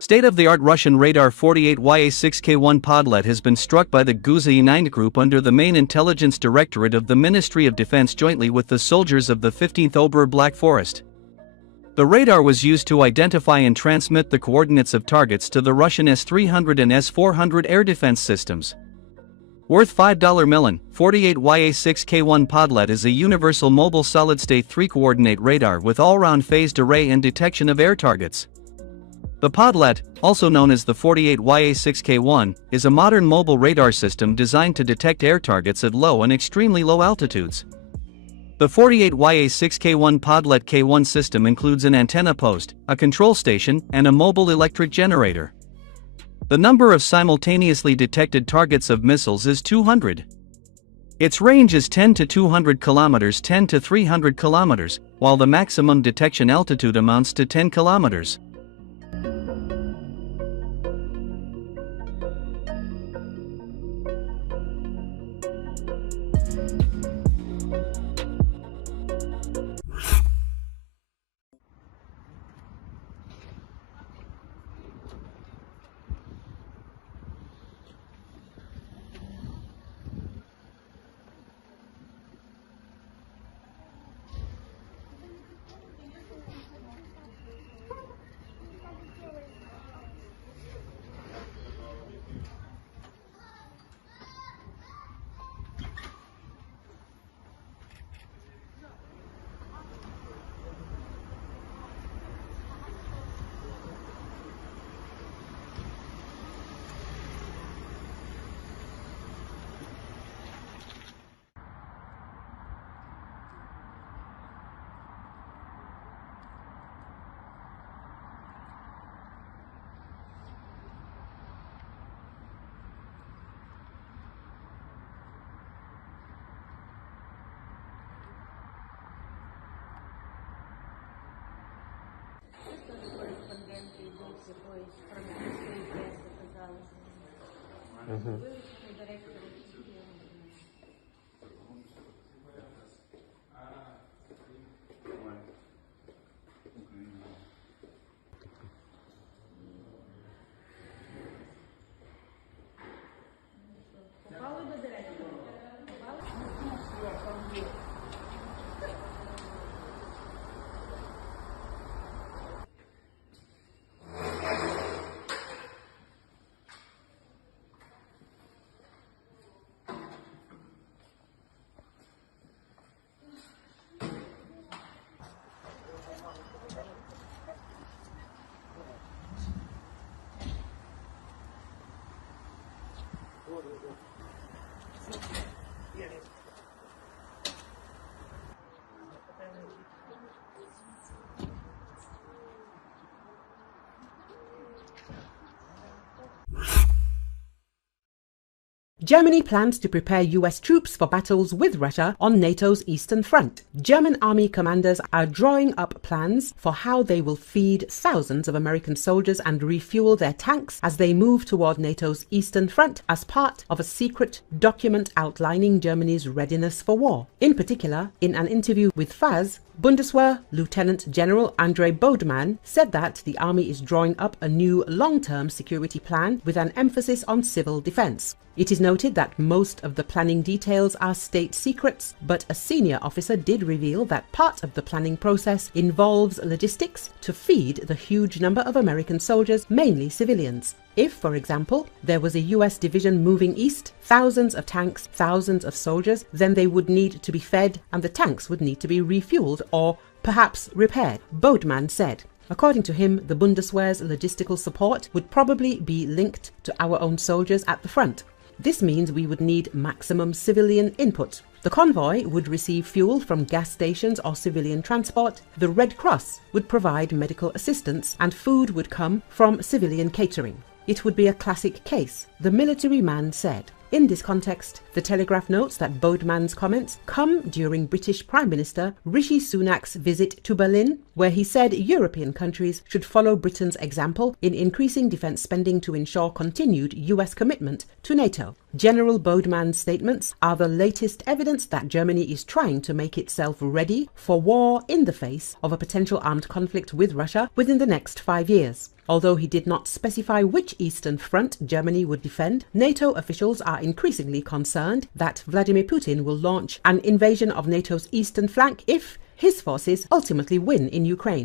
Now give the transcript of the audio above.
State-of-the-art Russian radar 48YA6K1 Podlet has been struck by the Guza 9 group under the main intelligence directorate of the Ministry of Defense jointly with the soldiers of the 15th Ober Black Forest. The radar was used to identify and transmit the coordinates of targets to the Russian S-300 and S-400 air defense systems. Worth $5 million, 48YA6K1 Podlet is a universal mobile solid-state 3-coordinate radar with all-round phased array and detection of air targets. The Podlet, also known as the 48YA6K1, is a modern mobile radar system designed to detect air targets at low and extremely low altitudes. The 48YA6K1 Podlet K1 system includes an antenna post, a control station, and a mobile electric generator. The number of simultaneously detected targets of missiles is 200. Its range is 10 to 200 kilometers, 10 to 300 kilometers, while the maximum detection altitude amounts to 10 kilometers. Germany plans to prepare US troops for battles with Russia on NATO's Eastern Front. German army commanders are drawing up plans for how they will feed thousands of American soldiers and refuel their tanks as they move toward NATO's Eastern Front as part of a secret document outlining Germany's readiness for war. In particular, in an interview with FAZ, Bundeswehr Lieutenant General Andre Bodemann said that the army is drawing up a new long-term security plan with an emphasis on civil defense. It is noted that most of the planning details are state secrets, but a senior officer did reveal that part of the planning process involves logistics to feed the huge number of American soldiers, mainly civilians. If, for example, there was a US division moving east, thousands of tanks, thousands of soldiers, then they would need to be fed and the tanks would need to be refueled or perhaps repaired, Bodemann said. According to him, the Bundeswehr's logistical support would probably be linked to our own soldiers at the front. This means we would need maximum civilian input. The convoy would receive fuel from gas stations or civilian transport, the Red Cross would provide medical assistance, and food would come from civilian catering. It would be a classic case, the military man said. In this context, the Telegraph notes that Bodemann's comments come during British Prime Minister Rishi Sunak's visit to Berlin, where he said European countries should follow Britain's example in increasing defence spending to ensure continued US commitment to NATO. General Bodemann's statements are the latest evidence that Germany is trying to make itself ready for war in the face of a potential armed conflict with Russia within the next 5 years. Although he did not specify which eastern front Germany would defend, NATO officials are increasingly concerned that Vladimir Putin will launch an invasion of NATO's eastern flank if his forces ultimately win in Ukraine.